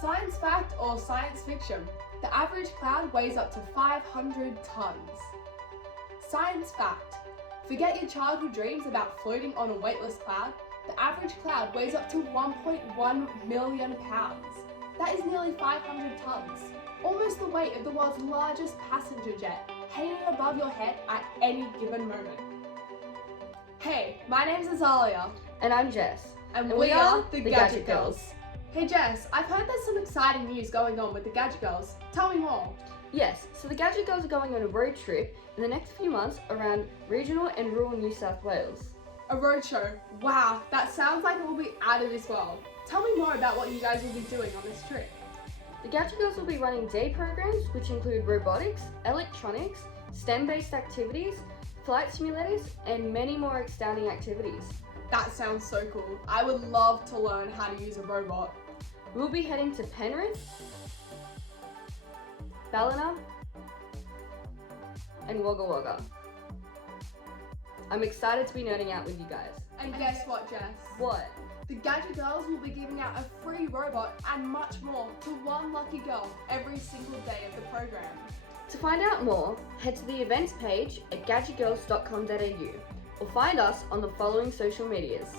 Science fact or science fiction? The average cloud weighs up to 500 tons. Science fact. Forget your childhood dreams about floating on a weightless cloud. The average cloud weighs up to 1.1 million pounds. That is nearly 500 tons. Almost the weight of the world's largest passenger jet, hanging above your head at any given moment. Hey, my name's Azalia. And I'm Jess. And we are the Gadget Gadget Girlz. Hey Jess, I've heard there's some exciting news going on with the Gadget Girlz. Tell me more. Yes, so the Gadget Girlz are going on a road trip in the next few months around regional and rural New South Wales. A roadshow. Wow, that sounds like it will be out of this world. Tell me more about what you guys will be doing on this trip. The Gadget Girlz will be running day programs which include robotics, electronics, STEM-based activities, flight simulators, and many more astounding activities. That sounds so cool. I would love to learn how to use a robot. We'll be heading to Penrith, Ballina, and Wagga Wagga. I'm excited to be nerding out with you guys. And guess what, Jess? What? The Gadget Girlz will be giving out a free robot and much more to one lucky girl every single day of the program. To find out more, head to the events page at gadgetgirls.com.au or find us on the following social medias.